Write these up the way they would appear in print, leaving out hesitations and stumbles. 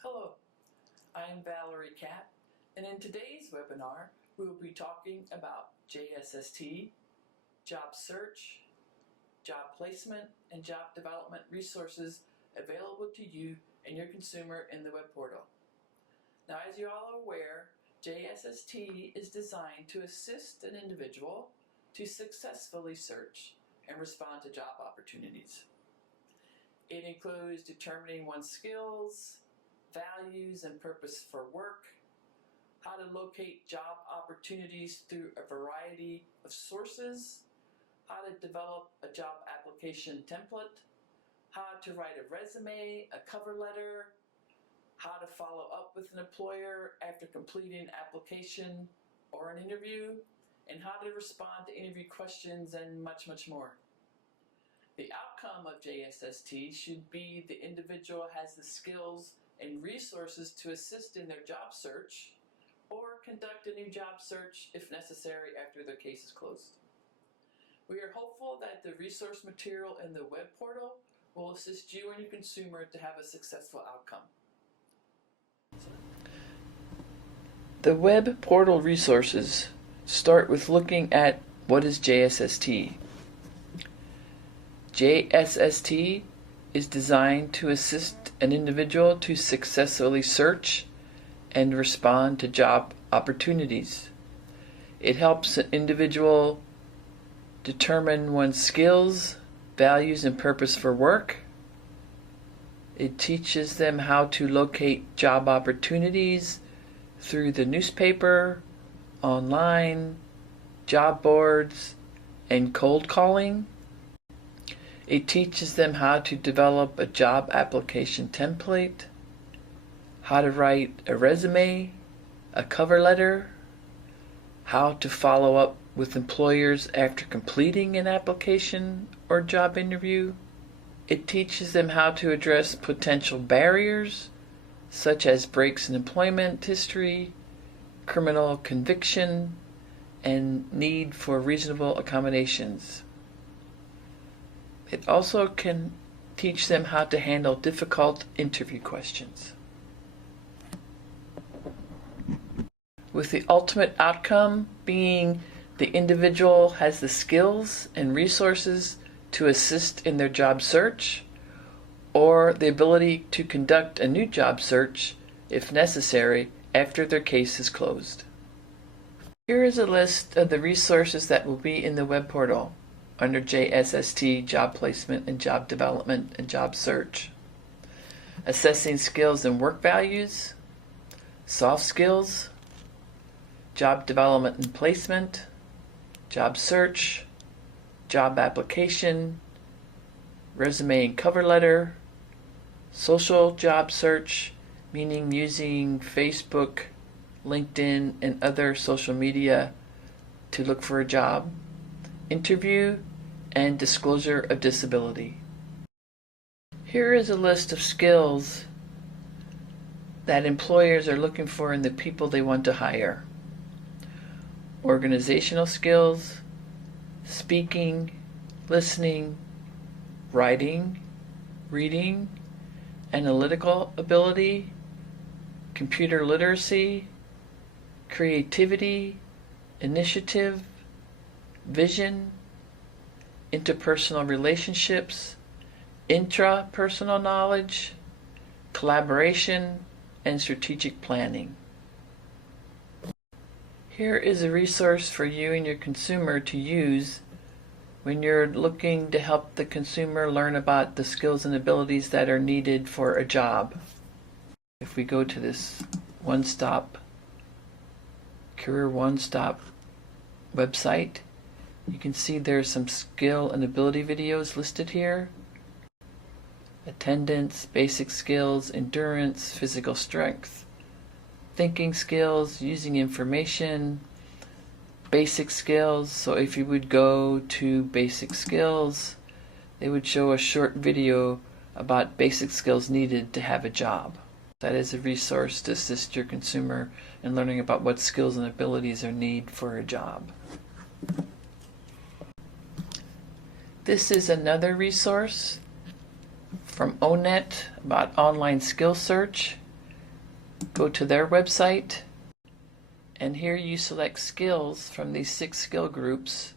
Hello, I'm Valerie Catt, and in today's webinar, we will be talking about JSST, job search, job placement, and job development resources available to you and your consumer in the web portal. Now, as you all are aware, JSST is designed to assist an individual to successfully search and respond to job opportunities. It includes determining one's skills, values, and purpose for work, how to locate job opportunities through a variety of sources, how to develop a job application template, how to write a resume, a cover letter, how to follow up with an employer after completing an application or an interview, and how to respond to interview questions, and much, much more. The outcome of JSST should be the individual has the skills and resources to assist in their job search or conduct a new job search if necessary after their case is closed. We are hopeful that the resource material in the web portal will assist you and your consumer to have a successful outcome. The web portal resources start with looking at what is JSST. JSST is designed to assist an individual to successfully search and respond to job opportunities. It helps an individual determine one's skills, values, and purpose for work. It teaches them how to locate job opportunities through the newspaper, online, job boards, and cold calling. It teaches them how to develop a job application template, how to write a resume, a cover letter, how to follow up with employers after completing an application or job interview. It teaches them how to address potential barriers, such as breaks in employment history, criminal conviction, and need for reasonable accommodations. It also can teach them how to handle difficult interview questions, with the ultimate outcome being the individual has the skills and resources to assist in their job search or the ability to conduct a new job search if necessary after their case is closed. Here is a list of the resources that will be in the web portal under JSST, Job Placement and Job Development and Job Search. Assessing skills and work values, soft skills, job development and placement, job search, job application, resume and cover letter, social job search, meaning using Facebook, LinkedIn, and other social media to look for a job, interview, and disclosure of disability. Here is a list of skills that employers are looking for in the people they want to hire. Organizational skills, speaking, listening, writing, reading, analytical ability, computer literacy, creativity, initiative, vision, interpersonal relationships, intrapersonal knowledge, collaboration, and strategic planning. Here is a resource for you and your consumer to use when you're looking to help the consumer learn about the skills and abilities that are needed for a job. If we go to this Career One Stop website, you can see there's some skill and ability videos listed here. Attendance, basic skills, endurance, physical strength, thinking skills, using information, basic skills. So if you would go to basic skills, they would show a short video about basic skills needed to have a job. That is a resource to assist your consumer in learning about what skills and abilities are needed for a job. This is another resource from ONET about online skill search. go to their website, and here you select skills from these 6 skill groups,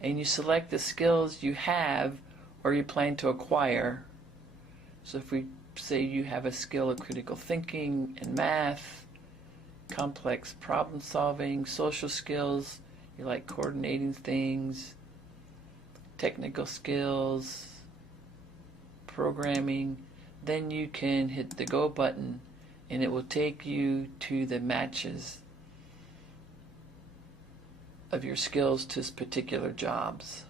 and you select the skills you have or you plan to acquire. So if we say you have a skill of critical thinking and math, complex problem solving, social skills, you like coordinating things, technical skills, programming, then you can hit the go button and it will take you to the matches of your skills to particular jobs.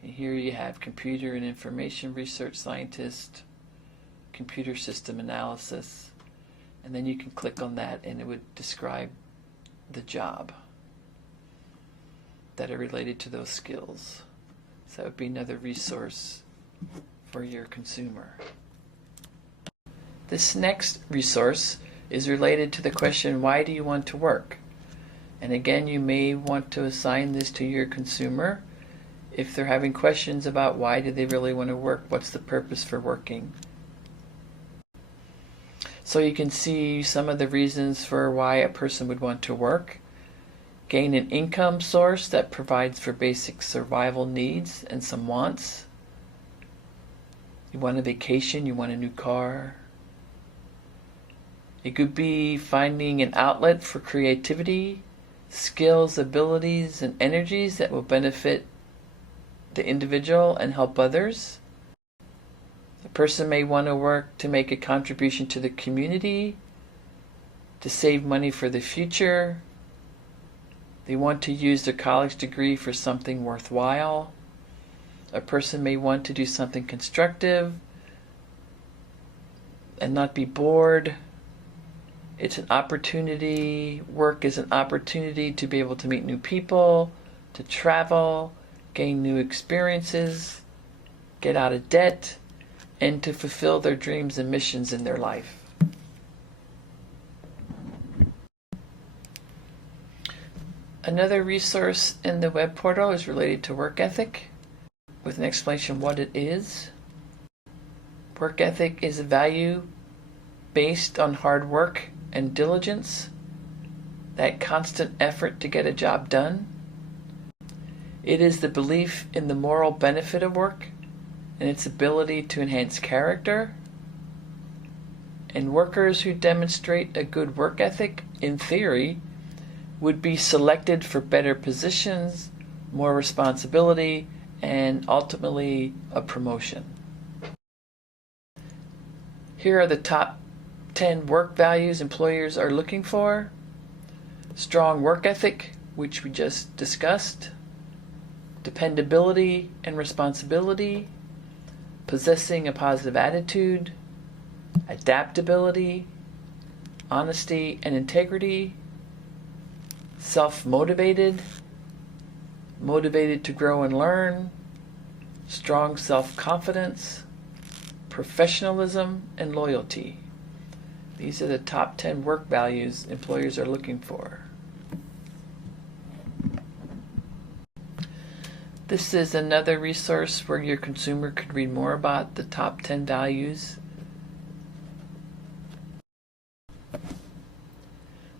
And here you have computer and information research scientist, computer system analysis, and then you can click on that and it would describe the job that are related to those skills. So that would be another resource for your consumer. This next resource is related to the question, why do you want to work? And again, you may want to assign this to your consumer if they're having questions about why do they really want to work, what's the purpose for working. So you can see some of the reasons for why a person would want to work. Gain an income source that provides for basic survival needs and some wants. You want a vacation, you want a new car. It could be finding an outlet for creativity, skills, abilities, and energies that will benefit the individual and help others. The person may want to work to make a contribution to the community, to save money for the future. They want to use their college degree for something worthwhile. A person may want to do something constructive and not be bored. It's an opportunity, work is an opportunity to be able to meet new people, to travel, gain new experiences, get out of debt, and to fulfill their dreams and missions in their life. Another resource in the web portal is related to work ethic, with an explanation what it is. Work ethic is a value based on hard work and diligence, that constant effort to get a job done. It is the belief in the moral benefit of work and its ability to enhance character. And workers who demonstrate a good work ethic, in theory, would be selected for better positions, more responsibility, and ultimately a promotion. Here are the top 10 work values employers are looking for. Strong work ethic, which we just discussed. Dependability and responsibility. Possessing a positive attitude. Adaptability. Honesty and integrity. Self-motivated. Motivated to grow and learn. Strong self-confidence. Professionalism and loyalty. These are the top 10 work values employers are looking for. This is another resource where your consumer could read more about the top 10 values.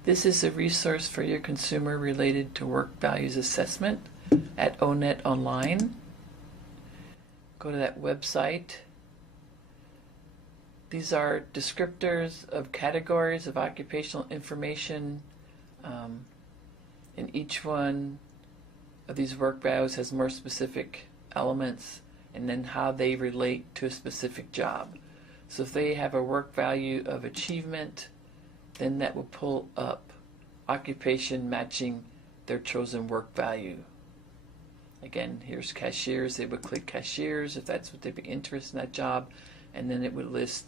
This is a resource for your consumer related to work values assessment at ONET Online. Go to that website. These are descriptors of categories of occupational information, and each one of these work values has more specific elements and then how they relate to a specific job. So if they have a work value of achievement, then that will pull up occupation matching their chosen work value. Again, here's cashiers. They would click cashiers if that's what they'd be interested in that job, and then it would list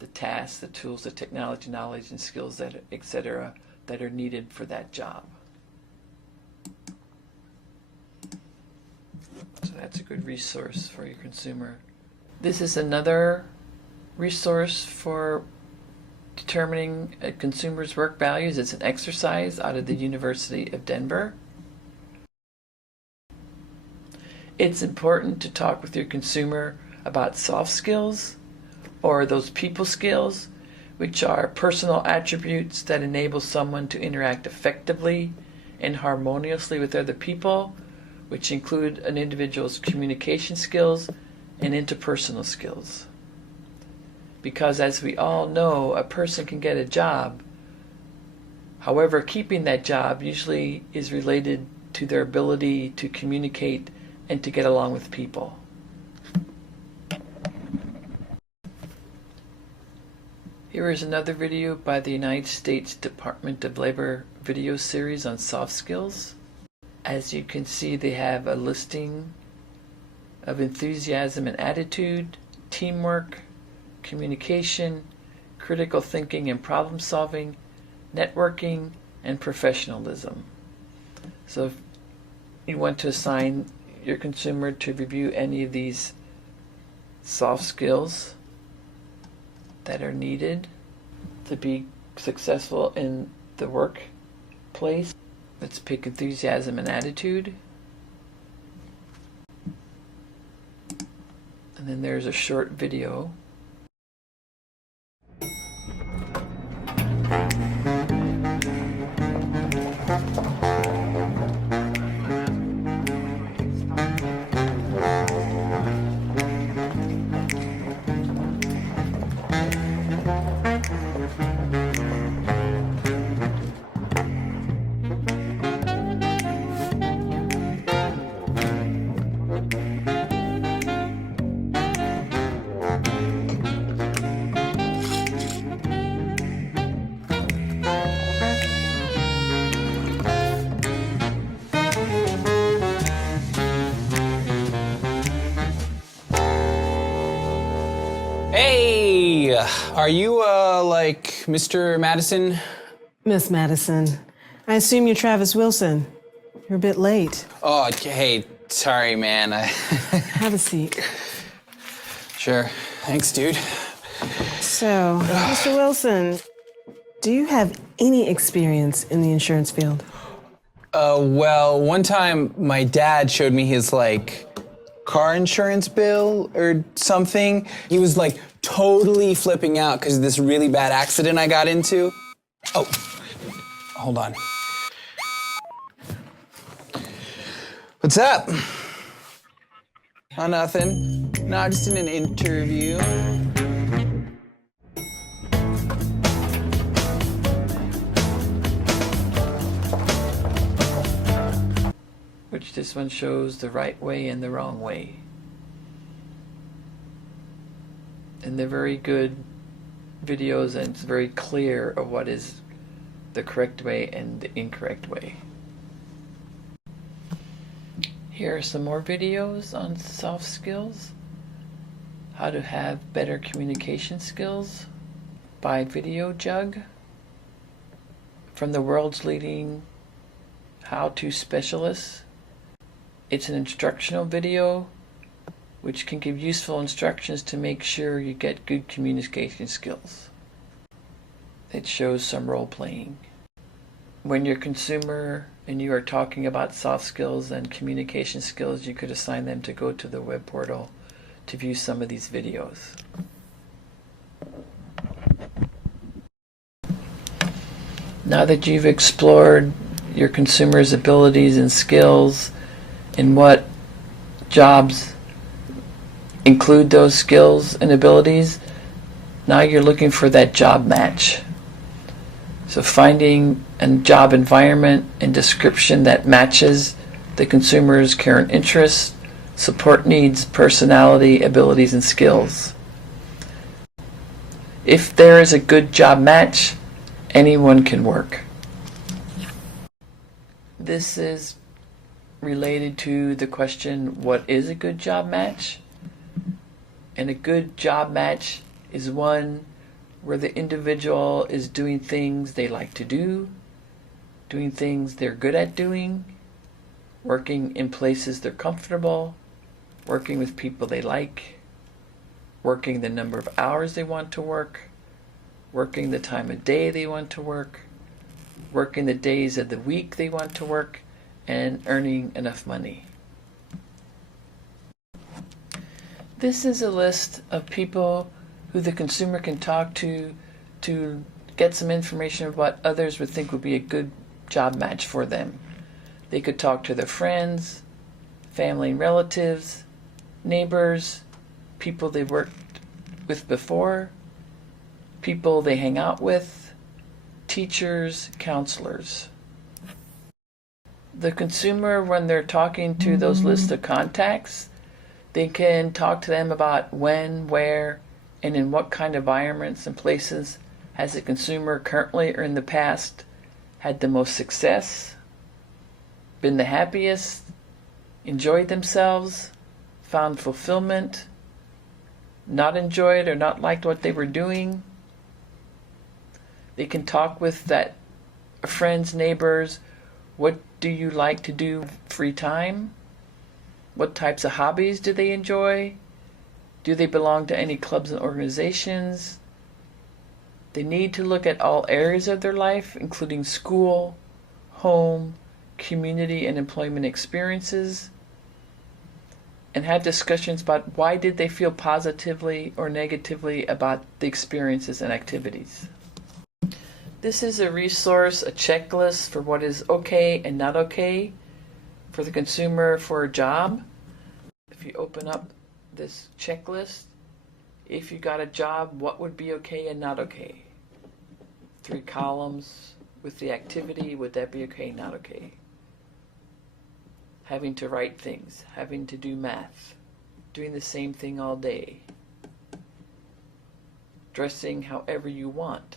the tasks, the tools, the technology, knowledge, and skills, that, etc., that are needed for that job. So that's a good resource for your consumer. This is another resource for determining a consumer's work values. It's an exercise out of the University of Denver. It's important to talk with your consumer about soft skills or those people skills, which are personal attributes that enable someone to interact effectively and harmoniously with other people, which include an individual's communication skills and interpersonal skills. Because as we all know, a person can get a job. However, keeping that job usually is related to their ability to communicate and to get along with people. Here is another video by the United States Department of Labor video series on soft skills. As you can see, they have a listing of enthusiasm and attitude, teamwork, communication, critical thinking and problem solving, networking, and professionalism. So if you want to assign your consumer to review any of these soft skills that are needed to be successful in the workplace, let's pick enthusiasm and attitude. And then there's a short video. Hey, are you, like, Mr. Madison? Miss Madison, I assume you're Travis Wilson. You're a bit late. Oh, hey, sorry, man. Have a seat. Sure. Thanks, dude. So, Mr. Wilson, do you have any experience in the insurance field? Well, one time my dad showed me his, like, car insurance bill or something. He was, like, totally flipping out because of this really bad accident I got into. Oh, hold on. What's up? Oh, nothing. No, just in an interview. Which this one shows the right way and the wrong way. And they're very good videos, and it's very clear of what is the correct way and the incorrect way. Here are some more videos on soft skills. How to have better communication skills by Video Jug, from the world's leading how-to specialists. It's an instructional video which can give useful instructions to make sure you get good communication skills. It shows some role playing. When you're a consumer and you are talking about soft skills and communication skills, you could assign them to go to the web portal to view some of these videos. Now that you've explored your consumer's abilities and skills and what jobs include those skills and abilities, now you're looking for that job match. So finding a job environment and description that matches the consumer's current interests, support needs, personality, abilities, and skills. If there is a good job match, anyone can work. This is related to the question, what is a good job match? And a good job match is one where the individual is doing things they like to do, doing things they're good at doing, working in places they're comfortable, working with people they like, working the number of hours they want to work, working the time of day they want to work, working the days of the week they want to work, and earning enough money. This is a list of people who the consumer can talk to to get some information of what others would think would be a good job match for them. They could talk to their friends, family and relatives, neighbors, people they've worked with before, people they hang out with, teachers, counselors. The consumer, when they're talking to those lists of contacts, they can talk to them about when, where, and in what kind of environments and places has the consumer currently or in the past had the most success, been the happiest, enjoyed themselves, found fulfillment, not enjoyed or not liked what they were doing. They can talk with that friends, neighbors. What do you like to do free time? What types of hobbies do they enjoy? Do they belong to any clubs and organizations? They need to look at all areas of their life, including school, home, community, and employment experiences, and have discussions about why did they feel positively or negatively about the experiences and activities. This is a resource, a checklist for what is okay and not okay for the consumer for a job. If you open up this checklist, if you got a job, what would be okay and not okay? 3 columns with the activity, would that be okay, not okay? Having to write things, having to do math, doing the same thing all day, dressing however you want,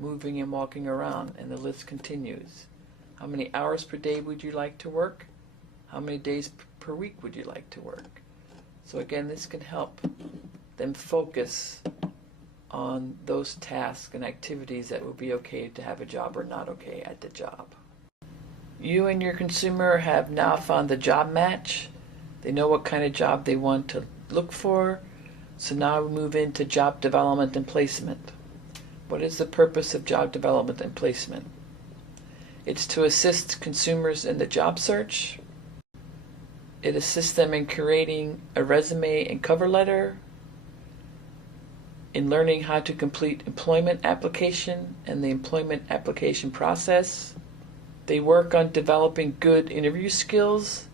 moving and walking around, and the list continues. How many hours per day would you like to work? How many days per week would you like to work? So again, this can help them focus on those tasks and activities that would be okay to have a job or not okay at the job. You and your consumer have now found the job match. They know what kind of job they want to look for. So now we move into job development and placement. What is the purpose of job development and placement? It's to assist consumers in the job search. It assists them in creating a resume and cover letter, in learning how to complete employment application and the employment application process. They work on developing good interview skills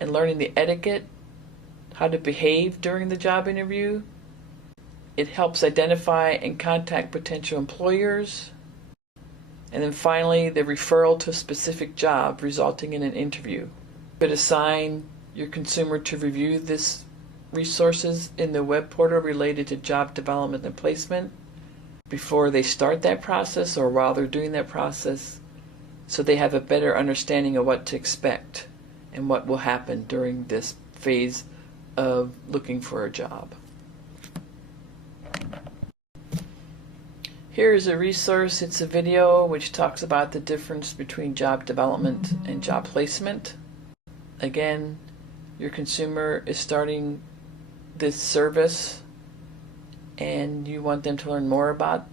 and learning the etiquette, how to behave during the job interview. It helps identify and contact potential employers. And then finally, the referral to a specific job resulting in an interview. You could assign your consumer to review this resources in the web portal related to job development and placement before they start that process or while they're doing that process, so they have a better understanding of what to expect and what will happen during this phase of looking for a job. Here's a resource. It's a video which talks about the difference between job development and job placement. Again, your consumer is starting this service and you want them to learn more about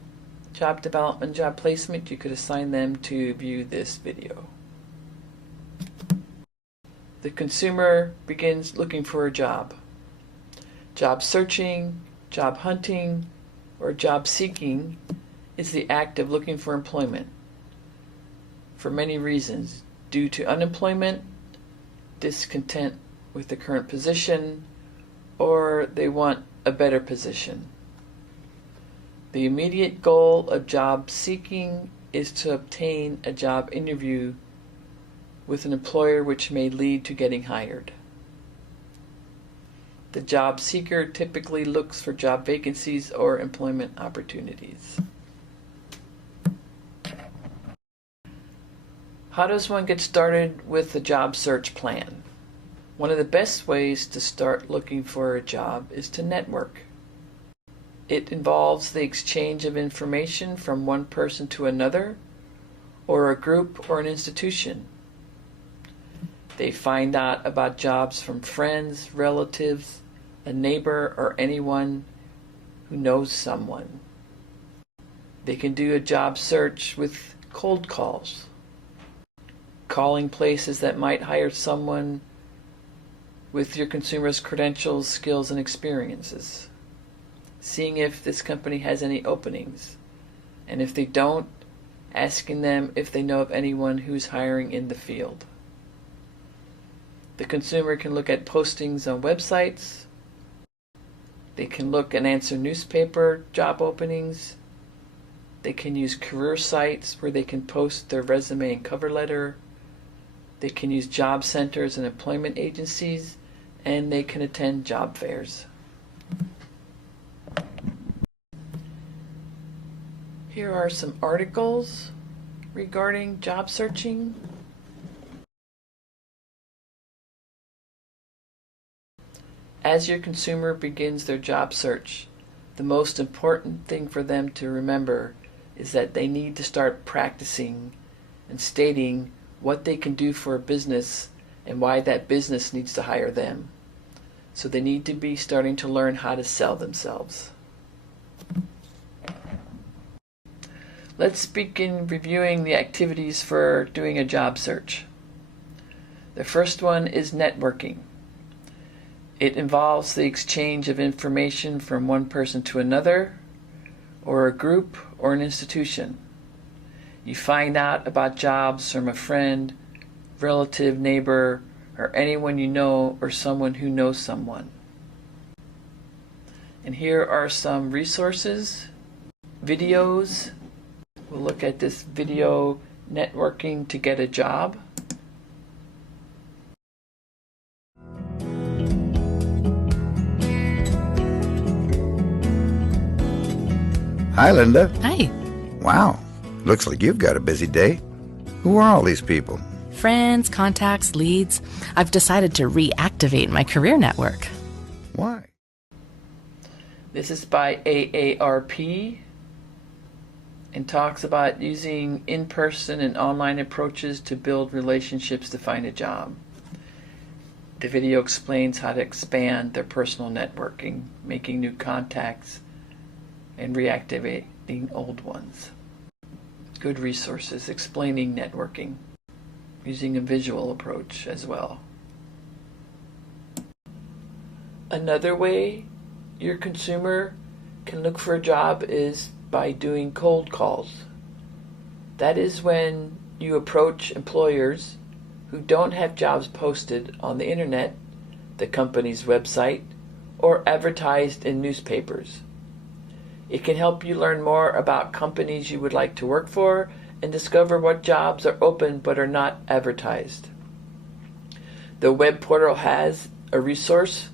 job development, job placement, you could assign them to view this video. The consumer begins looking for a job. Job searching, job hunting, or job seeking is the act of looking for employment for many reasons, due to unemployment, discontent with the current position, or they want a better position. The immediate goal of job seeking is to obtain a job interview with an employer which may lead to getting hired. The job seeker typically looks for job vacancies or employment opportunities. How does one get started with the job search plan? One of the best ways to start looking for a job is to network. It involves the exchange of information from one person to another, or a group or an institution. They find out about jobs from friends, relatives, a neighbor, or anyone who knows someone. They can do a job search with cold calls, calling places that might hire someone with your consumer's credentials, skills, and experiences, seeing if this company has any openings, And if they don't, asking them if they know of anyone who's hiring in the field. The consumer can look at postings on websites. They can look and answer newspaper job openings. They can use career sites where they can post their resume and cover letter. They can use job centers and employment agencies, and they can attend job fairs. Here are some articles regarding job searching. As your consumer begins their job search, the most important thing for them to remember is that they need to start practicing and stating what they can do for a business and why that business needs to hire them. So they need to be starting to learn how to sell themselves. Let's begin reviewing the activities for doing a job search. The first one is networking. It involves the exchange of information from one person to another, or a group, or an institution. You find out about jobs from a friend, relative, neighbor, or anyone you know, or someone who knows someone. And here are some resources, videos. We'll look at this video, Networking to Get a Job. Hi, Linda. Hi. Wow, looks like you've got a busy day. Who are all these people? Friends, contacts, leads. I've decided to reactivate my career network. Why? This is by AARP and talks about using in-person and online approaches to build relationships to find a job. The video explains how to expand their personal networking, making new contacts, and reactivating old ones. Good resources explaining networking, using a visual approach as well. Another way your consumer can look for a job is by doing cold calls. That is when you approach employers who don't have jobs posted on the internet, the company's website, or advertised in newspapers. It can help you learn more about companies you would like to work for and discover what jobs are open but are not advertised. The web portal has a resource,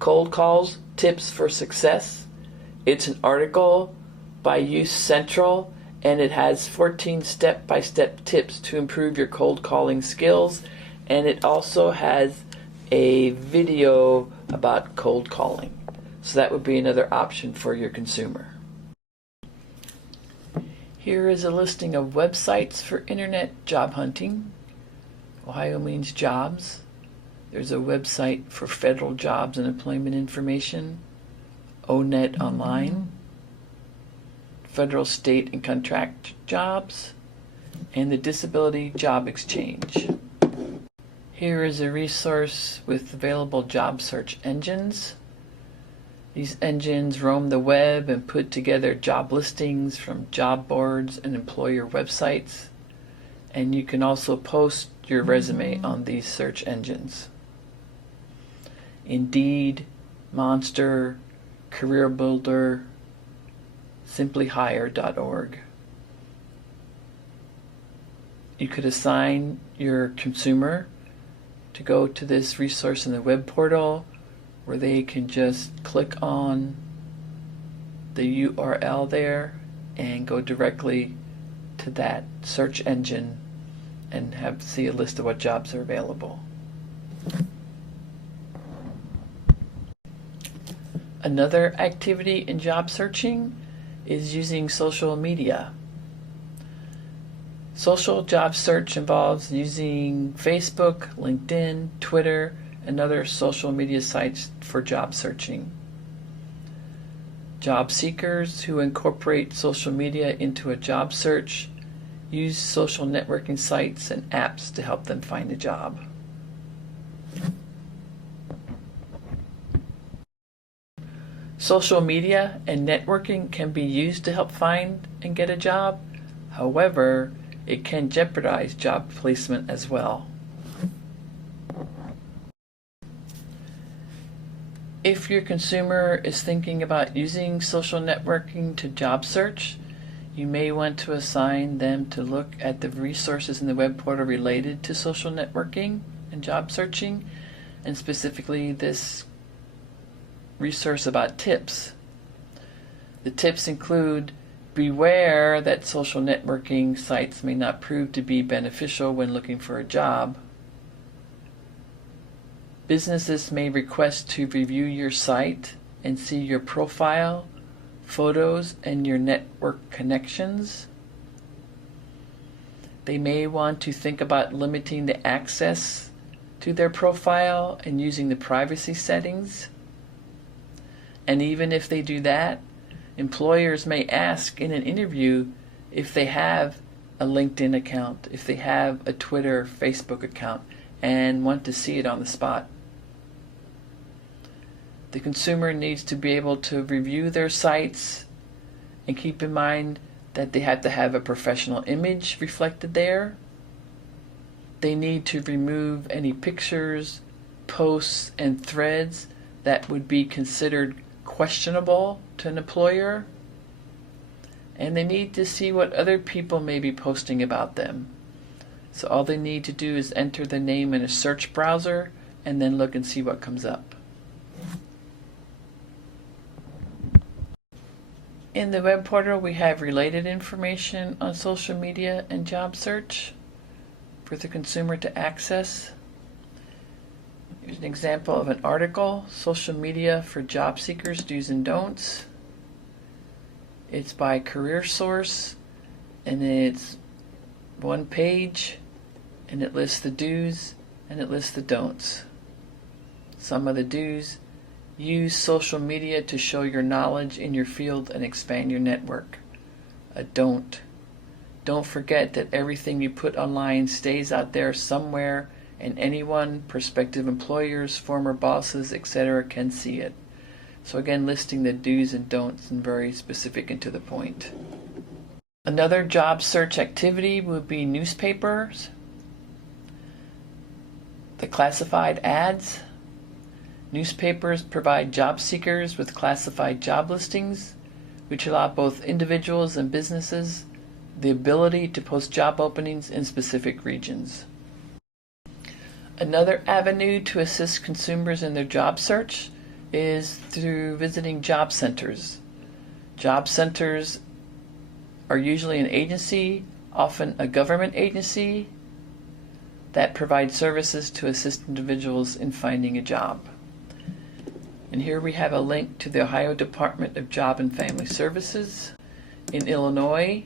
Cold Calls, Tips for Success. It's an article by Youth Central, and it has 14 step-by-step tips to improve your cold calling skills, and it also has a video about cold calling. So that would be another option for your consumer. Here is a listing of websites for internet job hunting. Ohio means jobs. There's a website for federal jobs and employment information, ONET Online, federal, state, and contract jobs, and the Disability Job Exchange. Here is a resource with available job search engines. These engines roam the web and put together job listings from job boards and employer websites, and you can also post your resume on these search engines. Indeed, Monster, Career Builder, simplyhire.org. You could assign your consumer to go to this resource in the web portal where they can just click on the URL there and go directly to that search engine and see a list of what jobs are available. Another activity in job searching is using social media. Social job search involves using Facebook, LinkedIn, Twitter, and other social media sites for job searching. Job seekers who incorporate social media into a job search use social networking sites and apps to help them find a job. Social media and networking can be used to help find and get a job. However, it can jeopardize job placement as well. If your consumer is thinking about using social networking to job search, you may want to assign them to look at the resources in the web portal related to social networking and job searching, and specifically this resource about tips. The tips include: beware that social networking sites may not prove to be beneficial when looking for a job. Businesses may request to review your site and see your profile, photos, and your network connections. They may want to think about limiting the access to their profile and using the privacy settings. And even if they do that, employers may ask in an interview if they have a LinkedIn account, if they have a Twitter, Facebook account, and want to see it on the spot. The consumer needs to be able to review their sites and keep in mind that they have to have a professional image reflected there. They need to remove any pictures, posts, and threads that would be considered questionable to an employer. And they need to see what other people may be posting about them. So all they need to do is enter the name in a search browser and then look and see what comes up. In the web portal, we have related information on social media and job search for the consumer to access. Here's an example of an article, Social Media for Job Seekers, Do's and Don'ts. It's by Career Source, and it's one page, and it lists the do's and it lists the don'ts. Some of the do's: use social media to show your knowledge in your field and expand your network. A don't: don't forget that everything you put online stays out there somewhere, and anyone, prospective employers, former bosses, etc. can see it. So again, listing the do's and don'ts and very specific and to the point. Another job search activity would be newspapers, the classified ads. Newspapers provide job seekers with classified job listings, which allow both individuals and businesses the ability to post job openings in specific regions. Another avenue to assist consumers in their job search is through visiting job centers. Job centers are usually an agency, often a government agency, that provides services to assist individuals in finding a job. And here we have a link to the Ohio Department of Job and Family Services. In Illinois,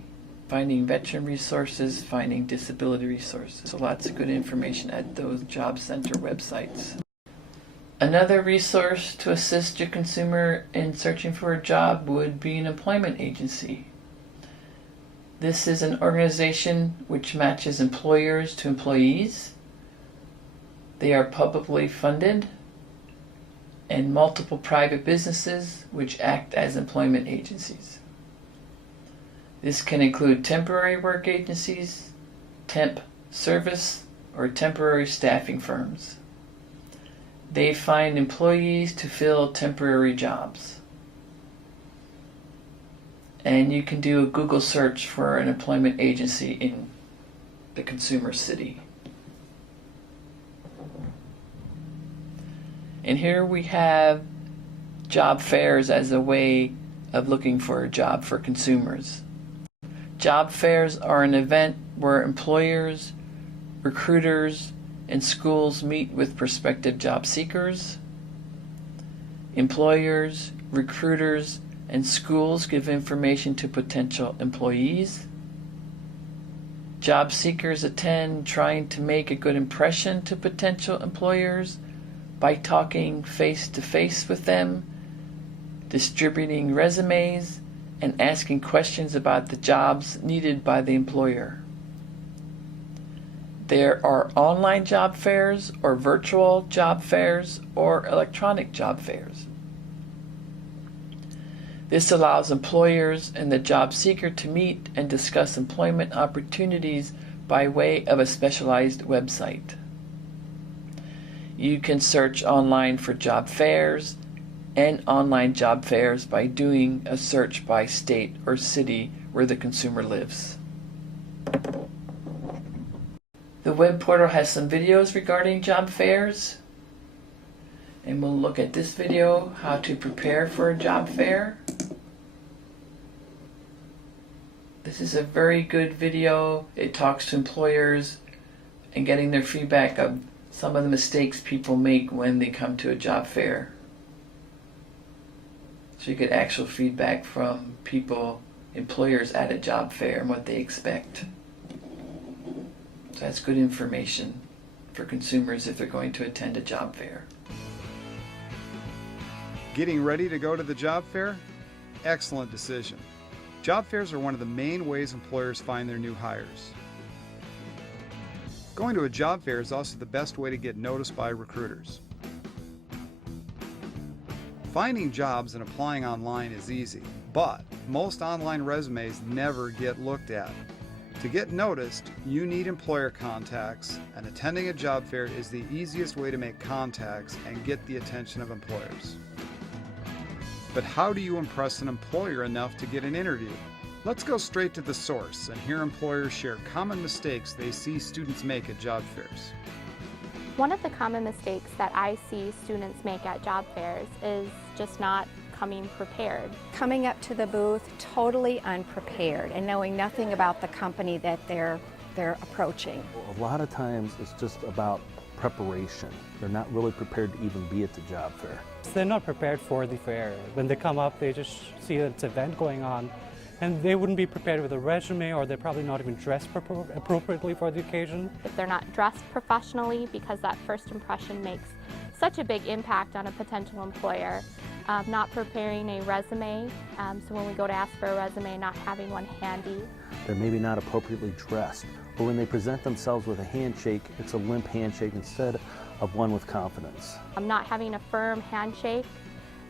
finding veteran resources, finding disability resources. So lots of good information at those job center websites. Another resource to assist your consumer in searching for a job would be an employment agency. This is an organization which matches employers to employees. They are publicly funded, and multiple private businesses which act as employment agencies. This can include temporary work agencies, temp service, or temporary staffing firms. They find employees to fill temporary jobs. And you can do a Google search for an employment agency in the consumer city. And here we have job fairs as a way of looking for a job for consumers. Job fairs are an event where employers, recruiters, and schools meet with prospective job seekers. Employers, recruiters, and schools give information to potential employees. Job seekers attend trying to make a good impression to potential employers by talking face-to-face with them, distributing resumes, and asking questions about the jobs needed by the employer. There are online job fairs or virtual job fairs or electronic job fairs. This allows employers and the job seeker to meet and discuss employment opportunities by way of a specialized website. You can search online for job fairs and online job fairs by doing a search by state or city where the consumer lives. The web portal has some videos regarding job fairs, and we'll look at this video, how to prepare for a job fair. This is a very good video. It talks to employers and getting their feedback of some of the mistakes people make when they come to a job fair. So you get actual feedback from people, employers at a job fair, and what they expect. So that's good information for consumers if they're going to attend a job fair. Getting ready to go to the job fair? Excellent decision. Job fairs are one of the main ways employers find their new hires. Going to a job fair is also the best way to get noticed by recruiters. Finding jobs and applying online is easy, but most online resumes never get looked at. To get noticed, you need employer contacts, and attending a job fair is the easiest way to make contacts and get the attention of employers. But how do you impress an employer enough to get an interview? Let's go straight to the source and hear employers share common mistakes they see students make at job fairs. One of the common mistakes that I see students make at job fairs is just not coming prepared. Coming up to the booth totally unprepared and knowing nothing about the company that they're approaching. A lot of times it's just about preparation. They're not really prepared to even be at the job fair. They're not prepared for the fair. When they come up, they just see that it's an event going on, and they wouldn't be prepared with a resume, or they're probably not even dressed appropriately for the occasion. If they're not dressed professionally, because that first impression makes such a big impact on a potential employer. Not preparing a resume, so when we go to ask for a resume, not having one handy. They're maybe not appropriately dressed, or when they present themselves with a handshake, it's a limp handshake instead of one with confidence. Not having a firm handshake,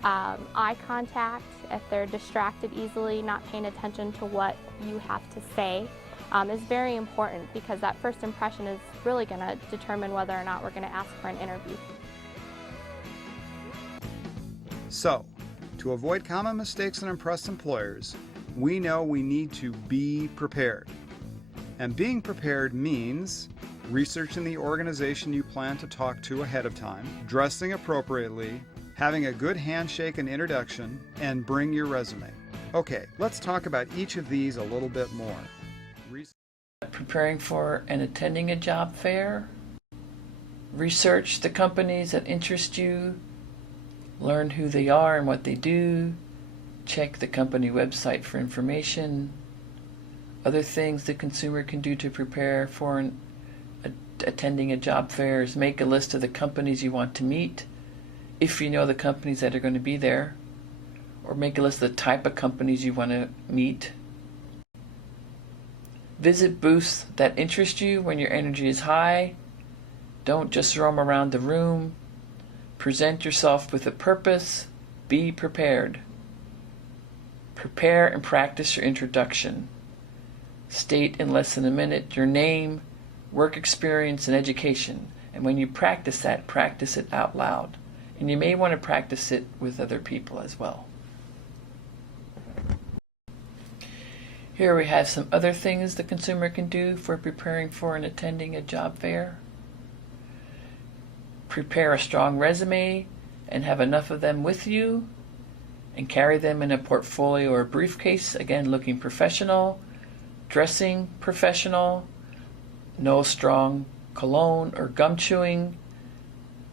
eye contact, if they're distracted easily, not paying attention to what you have to say, is very important, because that first impression is really going to determine whether or not we're going to ask for an interview. So, to avoid common mistakes and impress employers, we know we need to be prepared. And being prepared means researching the organization you plan to talk to ahead of time, dressing appropriately, having a good handshake and introduction, and bring your resume. Okay, let's talk about each of these a little bit more. Preparing for and attending a job fair. Research the companies that interest you. Learn who they are and what they do. Check the company website for information. Other things the consumer can do to prepare for attending a job fair is make a list of the companies you want to meet, if you know the companies that are going to be there, or make a list of the type of companies you want to meet. Visit booths that interest you when your energy is high. Don't just roam around the room. Present yourself with a purpose. Be prepared. Prepare and practice your introduction. State in less than a minute your name, work experience, and education. And when you practice that, practice it out loud. And you may want to practice it with other people as well. Here we have some other things the consumer can do for preparing for and attending a job fair. Prepare a strong resume and have enough of them with you, and carry them in a portfolio or briefcase, again looking professional, dressing professional, no strong cologne or gum chewing,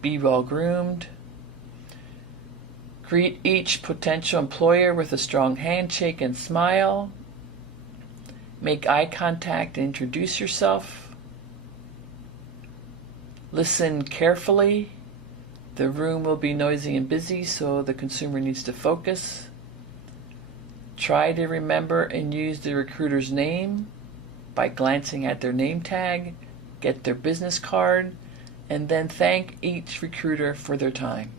be well groomed. Greet each potential employer with a strong handshake and smile. Make eye contact and introduce yourself. Listen carefully. The room will be noisy and busy, so the consumer needs to focus. Try to remember and use the recruiter's name by glancing at their name tag, get their business card, and then thank each recruiter for their time.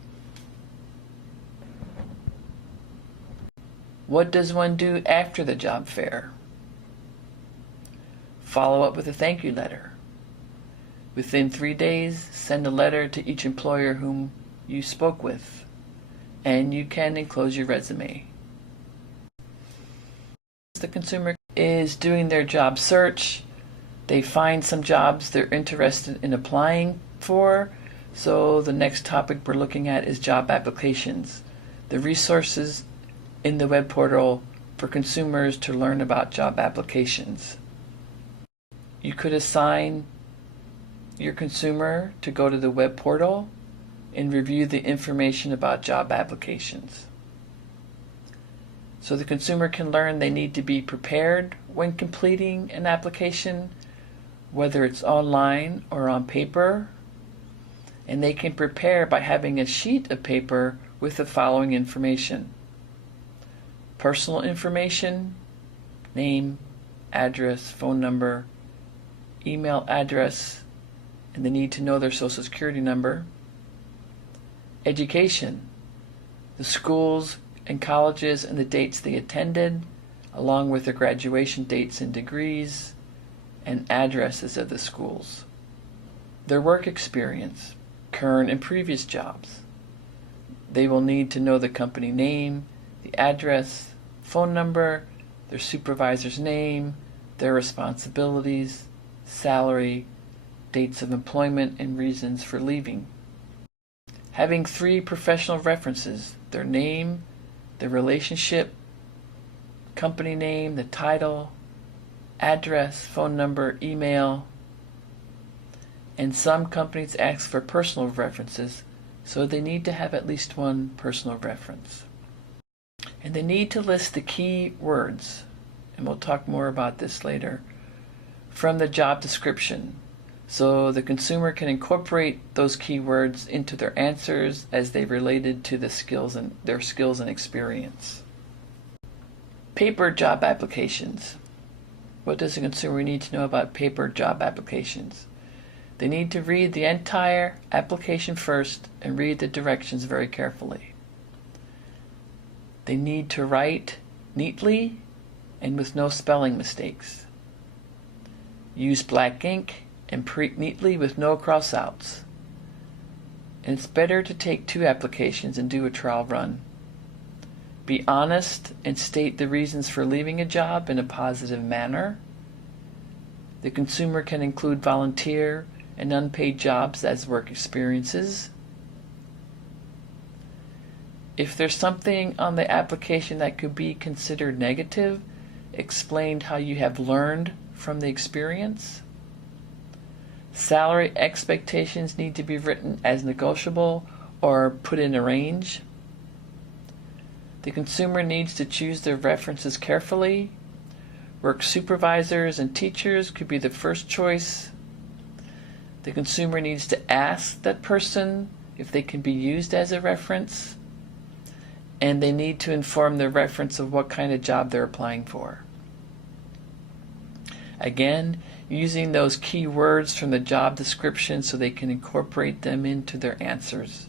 What does one do after the job fair? Follow up with a thank you letter. Within 3 days, send a letter to each employer whom you spoke with, and you can enclose your resume. The consumer is doing their job search. They find some jobs they're interested in applying for. So the next topic we're looking at is job applications, the resources in the web portal for consumers to learn about job applications. You could assign your consumer to go to the web portal and review the information about job applications. So the consumer can learn they need to be prepared when completing an application, whether it's online or on paper. And they can prepare by having a sheet of paper with the following information: personal information, name, address, phone number, email address, and the need to know their social security number. Education, the schools and colleges and the dates they attended, along with their graduation dates and degrees, and addresses of the schools. Their work experience, current and previous jobs. They will need to know the company name, the address, phone number, their supervisor's name, their responsibilities, salary, dates of employment, and reasons for leaving. Having 3 professional references: their name, their relationship, company name, the title, address, phone number, email. And some companies ask for personal references, so they need to have at least 1 personal reference. And they need to list the key words, and we'll talk more about this later, from the job description, so the consumer can incorporate those keywords into their answers as they related to their skills and experience. Paper job applications. What does the consumer need to know about paper job applications? They need to read the entire application first and read the directions very carefully. They need to write neatly and with no spelling mistakes. Use black ink and print neatly with no cross-outs. And it's better to take 2 applications and do a trial run. Be honest and state the reasons for leaving a job in a positive manner. The consumer can include volunteer and unpaid jobs as work experiences. If there's something on the application that could be considered negative, explain how you have learned from the experience. Salary expectations need to be written as negotiable or put in a range. The consumer needs to choose their references carefully. Work supervisors and teachers could be the first choice. The consumer needs to ask that person if they can be used as a reference, and they need to inform their reference of what kind of job they're applying for. Again, using those key words from the job description so they can incorporate them into their answers.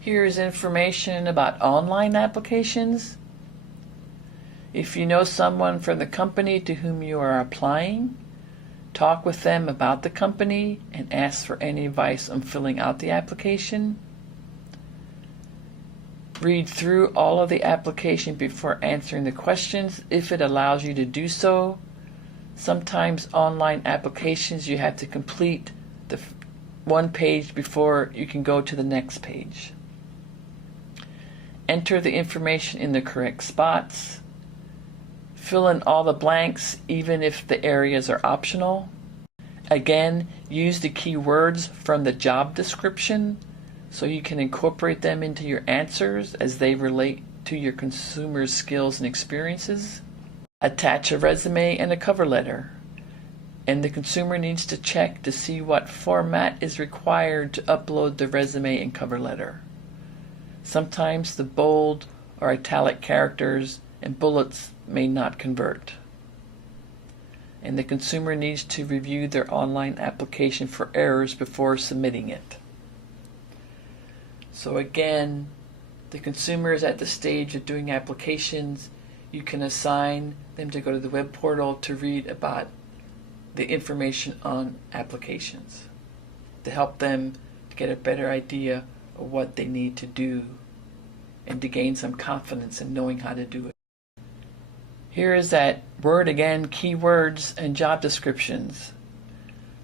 Here is information about online applications. If you know someone from the company to whom you are applying, talk with them about the company and ask for any advice on filling out the application. Read through all of the application before answering the questions if it allows you to do so. Sometimes online applications you have to complete the 1 page before you can go to the next page. Enter the information in the correct spots. Fill in all the blanks, even if the areas are optional. Again, use the key words from the job description so you can incorporate them into your answers as they relate to your consumer's skills and experiences. Attach a resume and a cover letter, and the consumer needs to check to see what format is required to upload the resume and cover letter. Sometimes the bold or italic characters and bullets may not convert. And the consumer needs to review their online application for errors before submitting it. So again, The consumer is at the stage of doing applications. You can assign them to go to the web portal to read about the information on applications to help them to get a better idea of what they need to do and to gain some confidence in knowing how to do it. Here is that word again, keywords and job descriptions.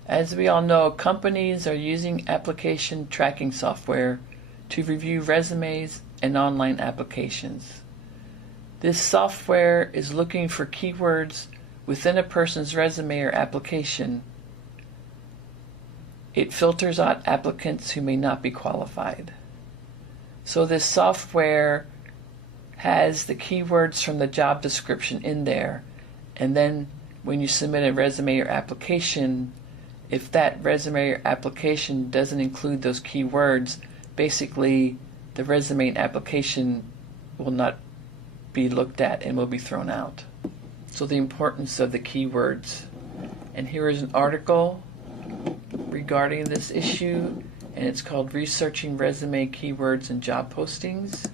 As we all know, companies are using application tracking software to review resumes and online applications. This software is looking for keywords within a person's resume or application. It filters out applicants who may not be qualified. So this software has the keywords from the job description in there, and then when you submit a resume or application, if that resume or application doesn't include those keywords, basically the resume and application will not be looked at and will be thrown out. So the importance of the keywords. And here is an article regarding this issue, and it's called Researching Resume Keywords and Job Postings.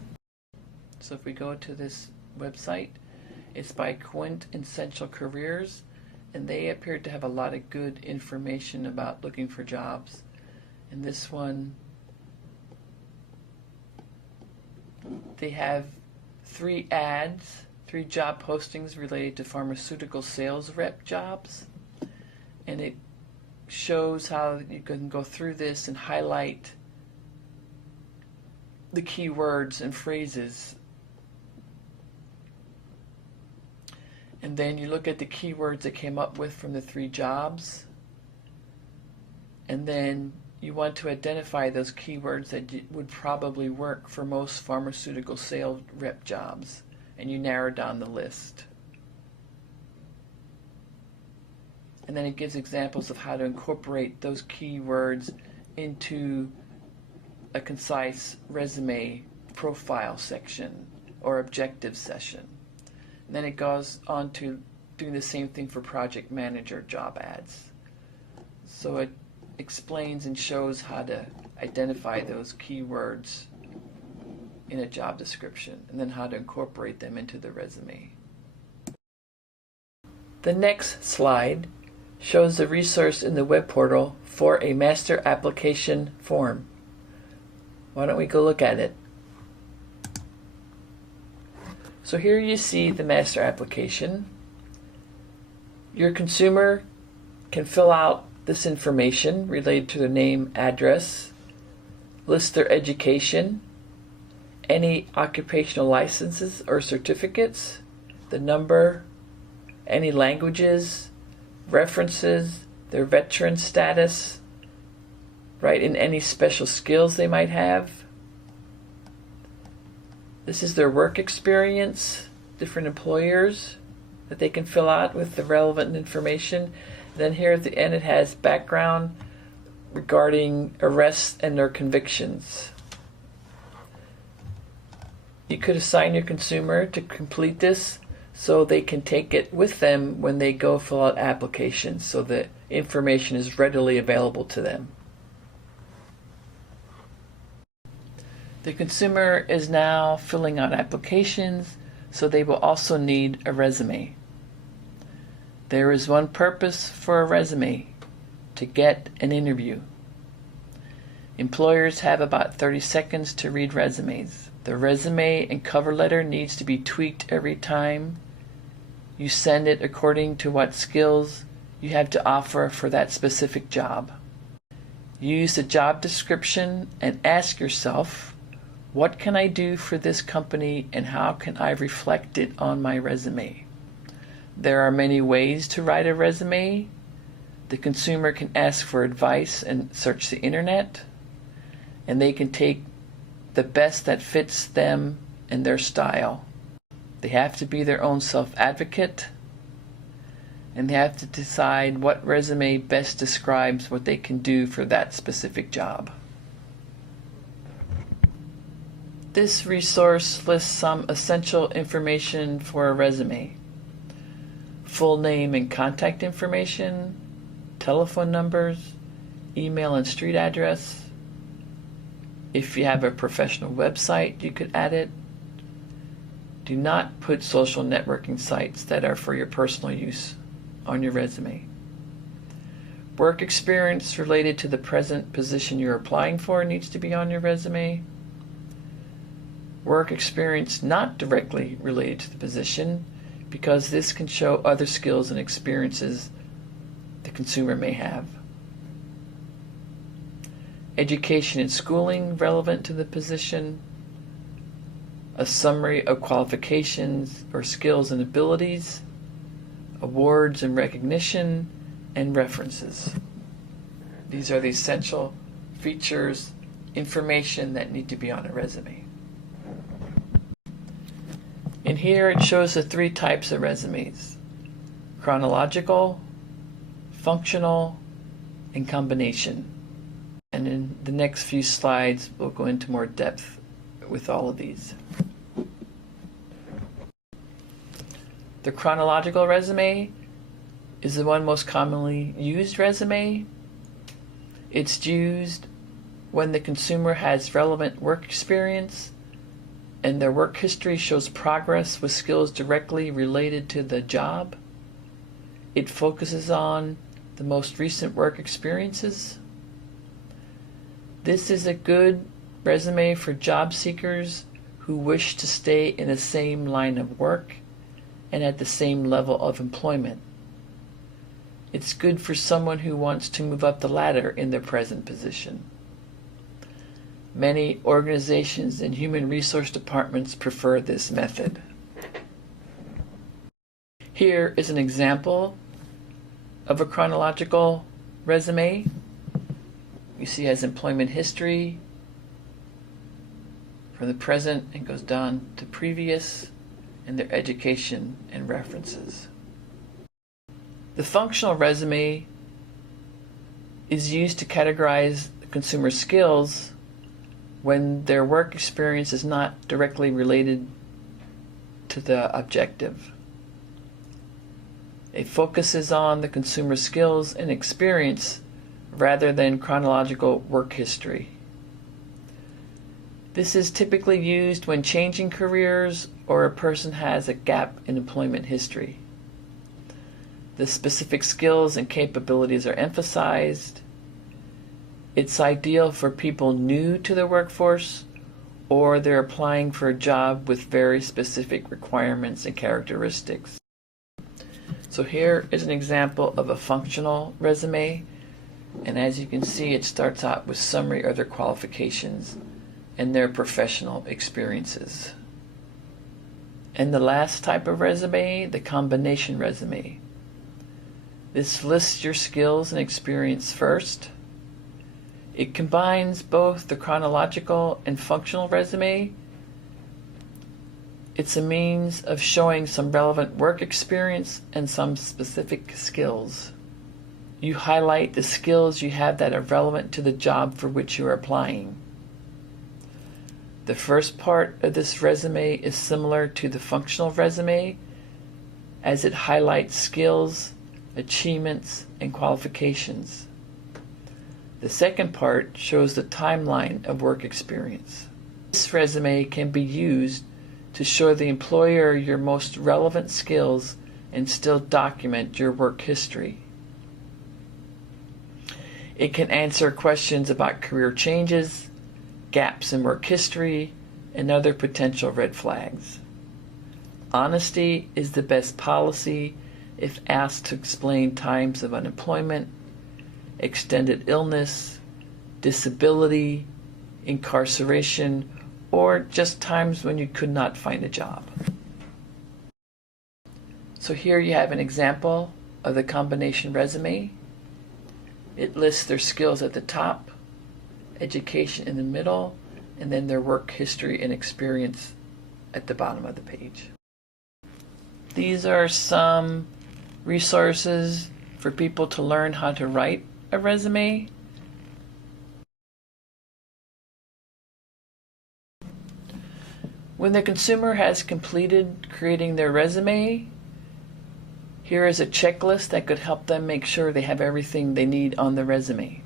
So if we go to this website, it's by Quintessential Careers, and they appear to have a lot of good information about looking for jobs. And this one, they have 3 ads, 3 job postings related to pharmaceutical sales rep jobs, and it shows how you can go through this and highlight the keywords and phrases. And then you look at the keywords that came up with from the 3 jobs, and then you want to identify those keywords that would probably work for most pharmaceutical sales rep jobs, and you narrow down the list. And then it gives examples of how to incorporate those keywords into a concise resume profile section or objective session. And then it goes on to doing the same thing for project manager job ads. So it explains and shows how to identify those keywords in a job description and then how to incorporate them into the resume. The next slide shows the resource in the web portal for a master application form. Why don't we go look at it? So here you see the master application. Your consumer can fill out this information related to their name, address, list their education, any occupational licenses or certificates, the number, any languages, references, their veteran status, write in any special skills they might have. This is their work experience, different employers that they can fill out with the relevant information. Then here at the end it has background regarding arrests and their convictions. You could assign your consumer to complete this so they can take it with them when they go fill out applications, so the information is readily available to them. The consumer is now filling out applications, so they will also need a resume. There is one purpose for a resume: to get an interview. Employers have about 30 seconds to read resumes. The resume and cover letter needs to be tweaked every time you send it according to what skills you have to offer for that specific job. Use the job description and ask yourself, what can I do for this company and how can I reflect it on my resume? There are many ways to write a resume. The consumer can ask for advice and search the internet, and they can take the best that fits them and their style. They have to be their own self-advocate, and they have to decide what resume best describes what they can do for that specific job. This resource lists some essential information for a resume: full name and contact information, telephone numbers, email and street address, If you have a professional website, you could add it. Do not put social networking sites that are for your personal use on your resume. Work experience related to the present position you're applying for needs to be on your resume. Work experience not directly related to the position, because this can show other skills and experiences the consumer may have. Education and schooling relevant to the position. A summary of qualifications or skills and abilities. Awards and recognition, and references. These are the essential features, information that need to be on a resume. And here it shows the 3 types of resumes: chronological, functional, and combination. And in the next few slides, we'll go into more depth with all of these. The chronological resume is the one most commonly used resume. It's used when the consumer has relevant work experience and their work history shows progress with skills directly related to the job. It focuses on the most recent work experiences. This is a good resume for job seekers who wish to stay in the same line of work and at the same level of employment. It's good for someone who wants to move up the ladder in their present position. Many organizations and human resource departments prefer this method. Here is an example of a chronological resume. You see it has employment history from the present and goes down to previous, and their education and references. The functional resume is used to categorize consumer skills when their work experience is not directly related to the objective. It focuses on the consumer skills and experience rather than chronological work history. This is typically used when changing careers or a person has a gap in employment history. The specific skills and capabilities are emphasized. It's ideal for people new to the workforce or they're applying for a job with very specific requirements and characteristics. So here is an example of a functional resume, and as you can see, it starts out with summary of their qualifications and their professional experiences. And the last type of resume, the combination resume. This lists your skills and experience first. It combines both the chronological and functional resume. It's a means of showing some relevant work experience and some specific skills. You highlight the skills you have that are relevant to the job for which you are applying. The first part of this resume is similar to the functional resume, as it highlights skills, achievements, and qualifications. The second part shows the timeline of work experience. This resume can be used to show the employer your most relevant skills and still document your work history. It can answer questions about career changes, gaps in work history, and other potential red flags. Honesty is the best policy if asked to explain times of unemployment, extended illness, disability, incarceration, or just times when you could not find a job. So here you have an example of the combination resume. It lists their skills at the top, education in the middle, and then their work history and experience at the bottom of the page. These are some resources for people to learn how to write a resume. When the consumer has completed creating their resume, here is a checklist that could help them make sure they have everything they need on the resume.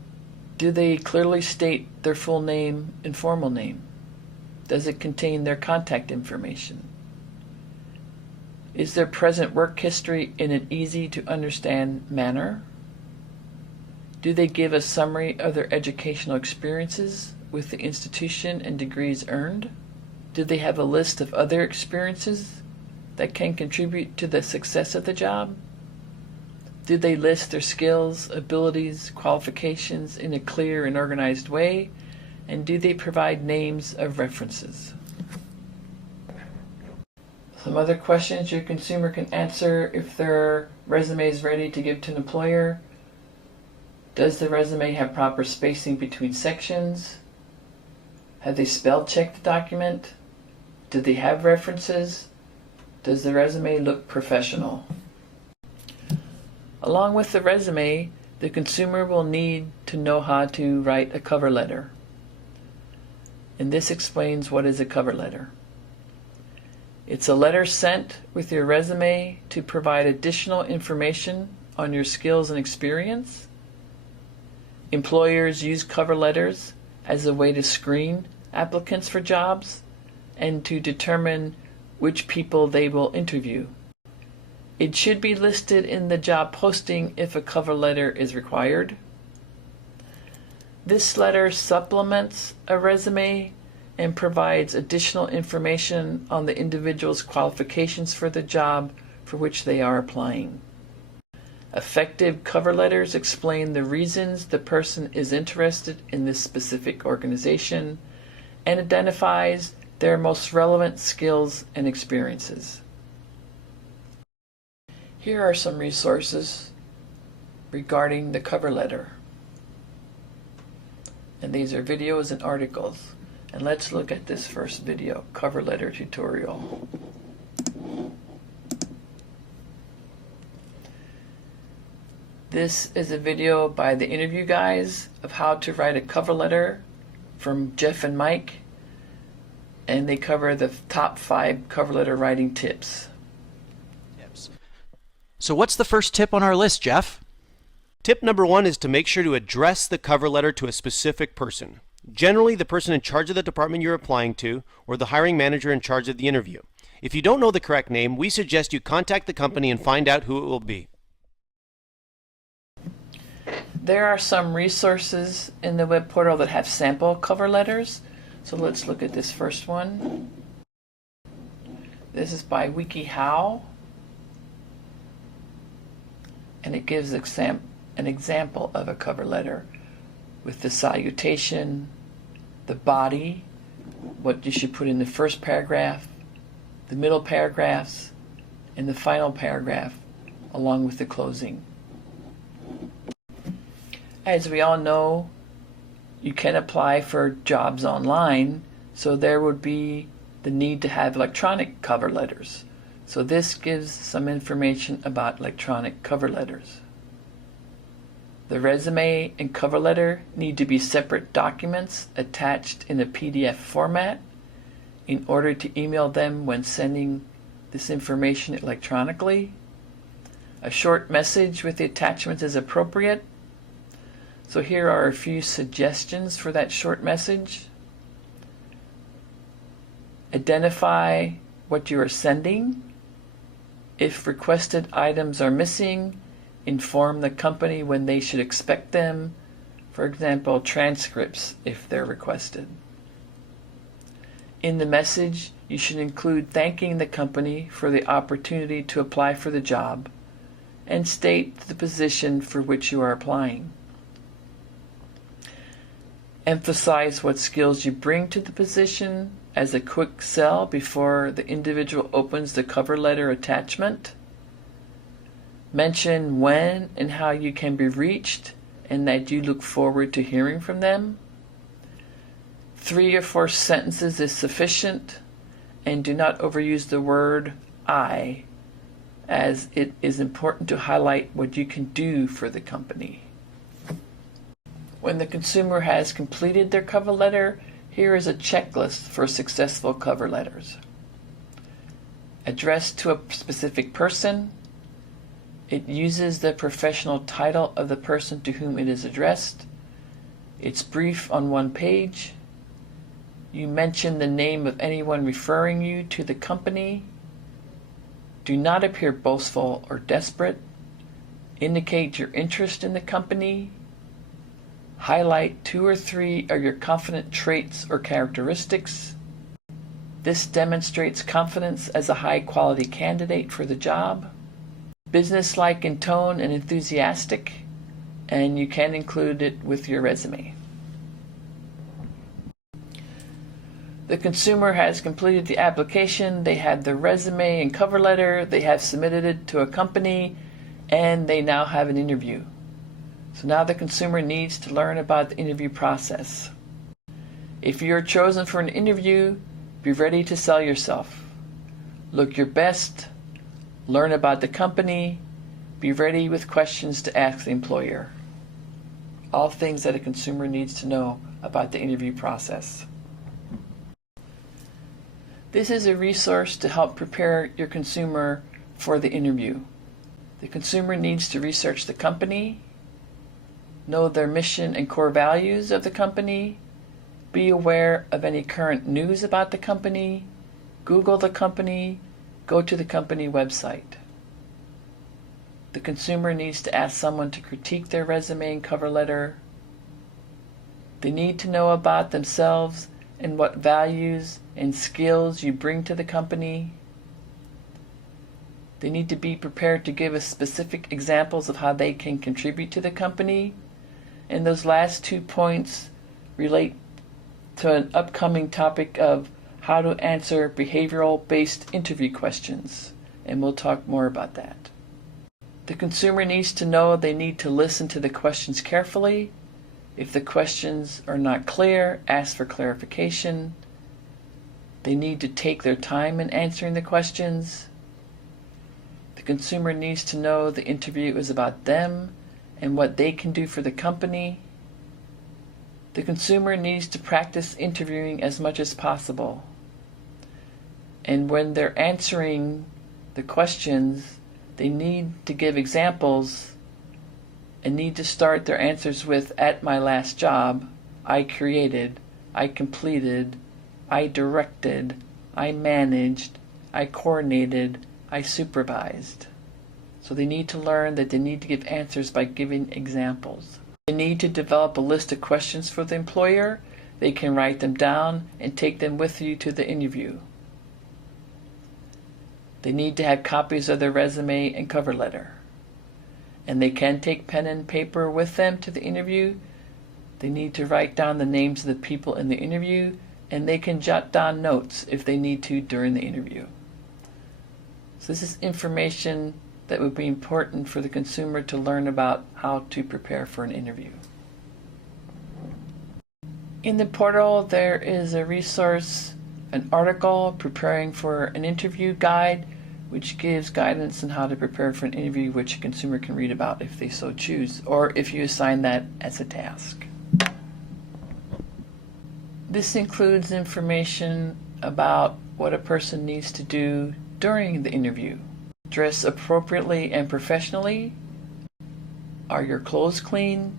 Do they clearly state their full name and formal name? Does it contain their contact information? Is their present work history in an easy to understand manner? Do they give a summary of their educational experiences with the institution and degrees earned? Do they have a list of other experiences that can contribute to the success of the job? Do they list their skills, abilities, qualifications in a clear and organized way? And do they provide names of references? Some other questions your consumer can answer if their resume is ready to give to an employer. Does the resume have proper spacing between sections? Have they spell checked the document? Do they have references? Does the resume look professional? Along with the resume, the consumer will need to know how to write a cover letter. And this explains what is a cover letter. It's a letter sent with your resume to provide additional information on your skills and experience. Employers use cover letters as a way to screen applicants for jobs and to determine which people they will interview. It should be listed in the job posting if a cover letter is required. This letter supplements a resume and provides additional information on the individual's qualifications for the job for which they are applying. Effective cover letters explain the reasons the person is interested in this specific organization and identifies their most relevant skills and experiences. Here are some resources regarding the cover letter. And these are videos and articles. And let's look at this first video, cover letter tutorial. This is a video by the interview guys of how to write a cover letter from Jeff and Mike. And they cover the top 5 cover letter writing tips. So what's the first tip on our list, Jeff? Tip number 1 is to make sure to address the cover letter to a specific person. Generally, the person in charge of the department you're applying to, or the hiring manager in charge of the interview. If you don't know the correct name, we suggest you contact the company and find out who it will be. There are some resources in the web portal that have sample cover letters. So let's look at this first one. This is by WikiHow. And it gives an example of a cover letter with the salutation, the body, what you should put in the first paragraph, the middle paragraphs, and the final paragraph, along with the closing. As we all know, you can apply for jobs online, so there would be the need to have electronic cover letters. So this gives some information about electronic cover letters. The resume and cover letter need to be separate documents attached in a PDF format in order to email them when sending this information electronically. A short message with the attachments is appropriate. So here are a few suggestions for that short message. Identify what you are sending. If requested items are missing, inform the company when they should expect them. For example, transcripts if they're requested. In the message, you should include thanking the company for the opportunity to apply for the job and state the position for which you are applying. Emphasize what skills you bring to the position as a quick sell before the individual opens the cover letter attachment. Mention when and how you can be reached and that you look forward to hearing from them. 3 or 4 sentences is sufficient, and do not overuse the word I, as it is important to highlight what you can do for the company. When the consumer has completed their cover letter, here is a checklist for successful cover letters. Addressed to a specific person. It uses the professional title of the person to whom it is addressed. It's brief on one page. You mention the name of anyone referring you to the company. Do not appear boastful or desperate. Indicate your interest in the company. Highlight 2 or 3 of your confident traits or characteristics. This demonstrates confidence as a high-quality candidate for the job. Businesslike in tone and enthusiastic, and you can include it with your resume. The consumer has completed the application, they have the resume and cover letter, they have submitted it to a company, and they now have an interview. So now the consumer needs to learn about the interview process. If you're chosen for an interview, be ready to sell yourself. Look your best, learn about the company, be ready with questions to ask the employer. All things that a consumer needs to know about the interview process. This is a resource to help prepare your consumer for the interview. The consumer needs to research the company, know their mission and core values of the company, be aware of any current news about the company, Google the company, go to the company website. The consumer needs to ask someone to critique their resume and cover letter. They need to know about themselves and what values and skills you bring to the company. They need to be prepared to give us specific examples of how they can contribute to the company. And those last 2 points relate to an upcoming topic of how to answer behavioral-based interview questions. And we'll talk more about that. The consumer needs to know they need to listen to the questions carefully. If the questions are not clear, ask for clarification. They need to take their time in answering the questions. The consumer needs to know the interview is about them and what they can do for the company. The consumer needs to practice interviewing as much as possible. And when they're answering the questions, they need to give examples and need to start their answers with, at my last job, I created, I completed, I directed, I managed, I coordinated, I supervised. So they need to learn that they need to give answers by giving examples. They need to develop a list of questions for the employer. They can write them down and take them with you to the interview. They need to have copies of their resume and cover letter. And they can take pen and paper with them to the interview. They need to write down the names of the people in the interview, and they can jot down notes if they need to during the interview. So this is information that would be important for the consumer to learn about how to prepare for an interview. In the portal, there is a resource, an article, Preparing for an Interview Guide, which gives guidance on how to prepare for an interview, which a consumer can read about if they so choose, or if you assign that as a task. This includes information about what a person needs to do during the interview. Dress appropriately and professionally. Are your clothes clean?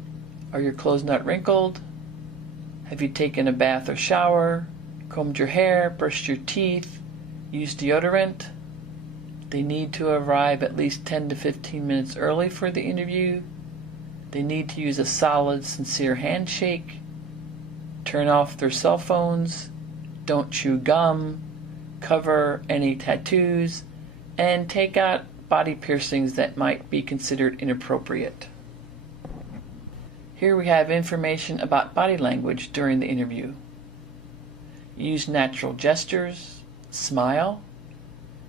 Are your clothes not wrinkled? Have you taken a bath or shower? Combed your hair? Brushed your teeth? Used deodorant? They need to arrive at least 10 to 15 minutes early for the interview. They need to use a solid, sincere handshake. Turn off their cell phones. Don't chew gum. Cover any tattoos. And take out body piercings that might be considered inappropriate. Here we have information about body language during the interview. Use natural gestures. Smile.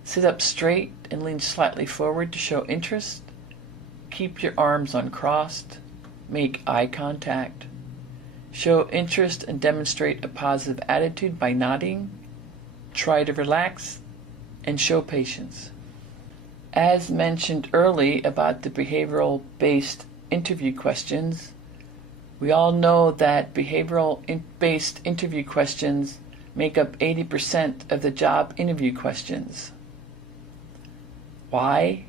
Sit up straight and lean slightly forward to show interest. Keep your arms uncrossed. Make eye contact. Show interest and demonstrate a positive attitude by nodding. Try to relax and show patience. As mentioned early about the behavioral-based interview questions, we all know that behavioral-based interview questions make up 80% of the job interview questions. Why?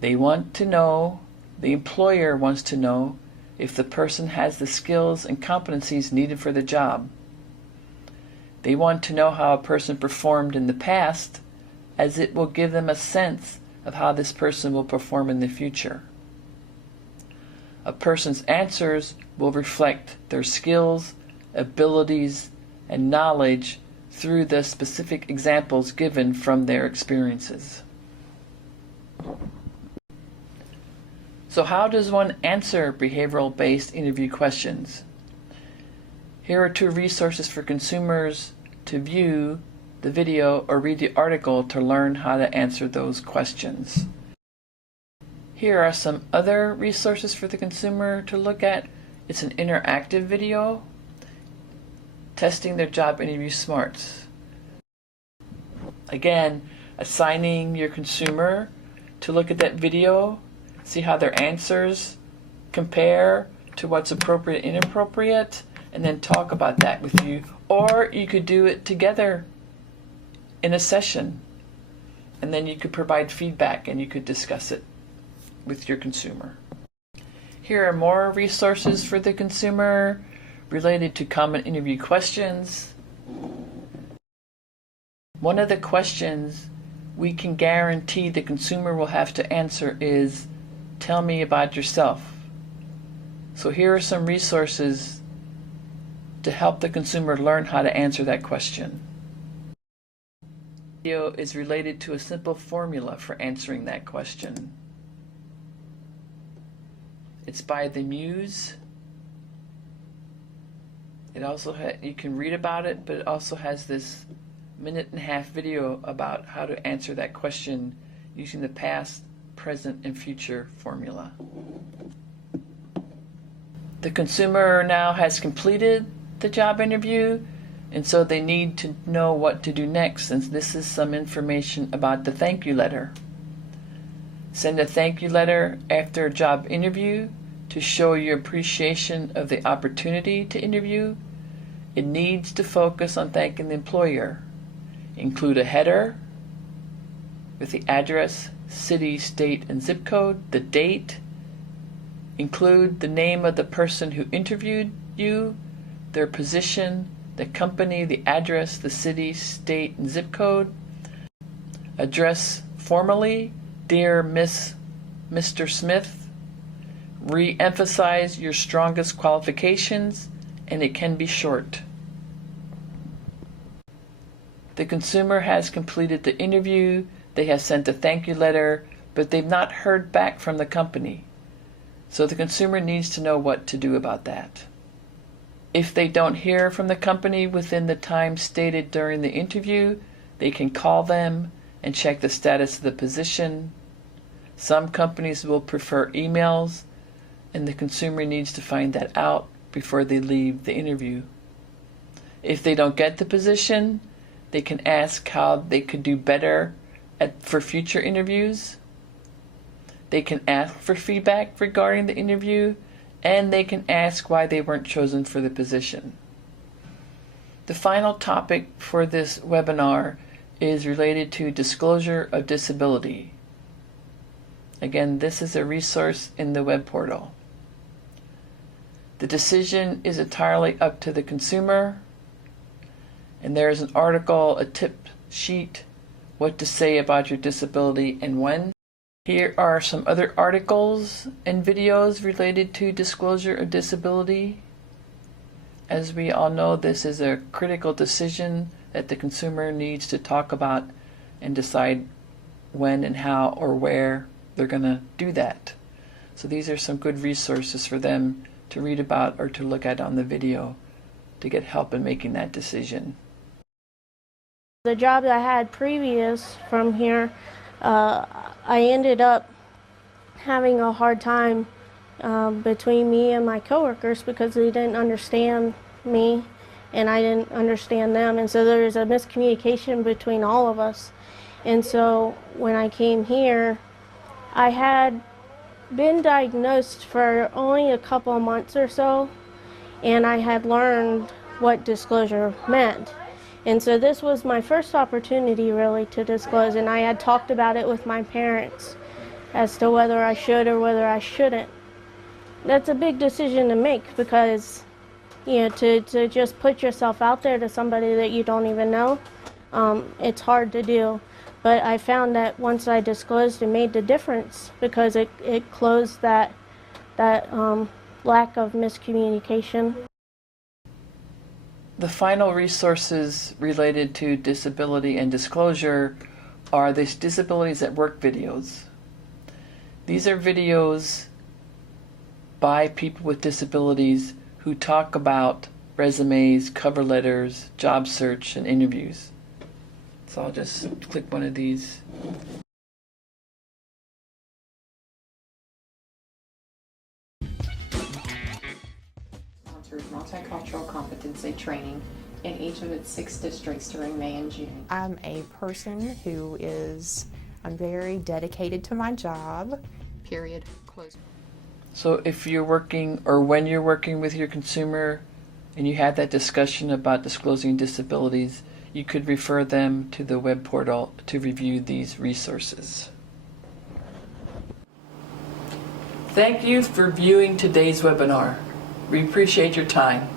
They want to know, the employer wants to know, if the person has the skills and competencies needed for the job. They want to know how a person performed in the past, as it will give them a sense of how this person will perform in the future. A person's answers will reflect their skills, abilities, and knowledge through the specific examples given from their experiences. So how does one answer behavioral-based interview questions? Here are 2 resources for consumers to view the video or read the article to learn how to answer those questions. Here are some other resources for the consumer to look at. It's an interactive video, testing their job interview smarts. Again, assigning your consumer to look at that video, see how their answers compare to what's appropriate and inappropriate, and then talk about that with you. Or you could do it together in a session, and then you could provide feedback and you could discuss it with your consumer. Here are more resources for the consumer related to common interview questions. One of the questions we can guarantee the consumer will have to answer is, tell me about yourself. So here are some resources to help the consumer learn how to answer that question. The video is related to a simple formula for answering that question. It's by the Muse. It also you can read about it, but it also has this 1.5-minute video about how to answer that question using the past, present, and future formula. The consumer now has completed the job interview, and so they need to know what to do next, since this is some information about the thank you letter. Send a thank you letter after a job interview to show your appreciation of the opportunity to interview. It needs to focus on thanking the employer. Include a header with the address, city, state, and zip code, the date. Include the name of the person who interviewed you, their position, the company, the address, the city, state, and zip code. Address formally, Dear Mr. Smith. Re-emphasize your strongest qualifications, and it can be short. The consumer has completed the interview, they have sent a thank you letter, but they've not heard back from the company. So the consumer needs to know what to do about that. If they don't hear from the company within the time stated during the interview, they can call them and check the status of the position. Some companies will prefer emails, and the consumer needs to find that out before they leave the interview. If they don't get the position, they can ask how they could do better for future interviews. They can ask for feedback regarding the interview, and they can ask why they weren't chosen for the position. The final topic for this webinar is related to disclosure of disability. Again, this is a resource in the web portal. The decision is entirely up to the consumer, and there is an article, a tip sheet, what to say about your disability and when. Here are some other articles and videos related to disclosure of disability. As we all know, this is a critical decision that the consumer needs to talk about and decide when and how or where they're going to do that. So these are some good resources for them to read about or to look at on the video to get help in making that decision. The job that I had previous from here, I ended up having a hard time between me and my coworkers because they didn't understand me and I didn't understand them, and so there was a miscommunication between all of us. And so when I came here, I had been diagnosed for only a couple of months or so, and I had learned what disclosure meant. And so this was my first opportunity really to disclose, and I had talked about it with my parents as to whether I should or whether I shouldn't that's a big decision to make because, to just put yourself out there to somebody that you don't even know, it's hard to do. But I found that once I disclosed, it made the difference because it closed that lack of miscommunication. The final resources related to disability and disclosure are the Disabilities at Work videos. These are videos by people with disabilities who talk about resumes, cover letters, job search, and interviews. So I'll just click one of these. Sponsored multicultural competency training in each of its 6 districts during May and June. I'm a person who I'm very dedicated to my job. Period. Close. So if you're working or when you're working with your consumer and you had that discussion about disclosing disabilities, you could refer them to the web portal to review these resources. Thank you for viewing today's webinar. We appreciate your time.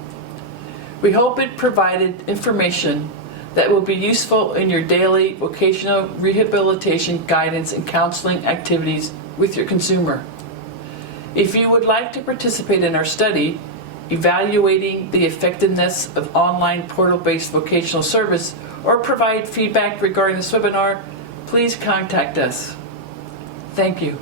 We hope it provided information that will be useful in your daily vocational rehabilitation guidance and counseling activities with your consumer. If you would like to participate in our study, evaluating the effectiveness of online portal-based vocational service, or provide feedback regarding this webinar, please contact us. Thank you.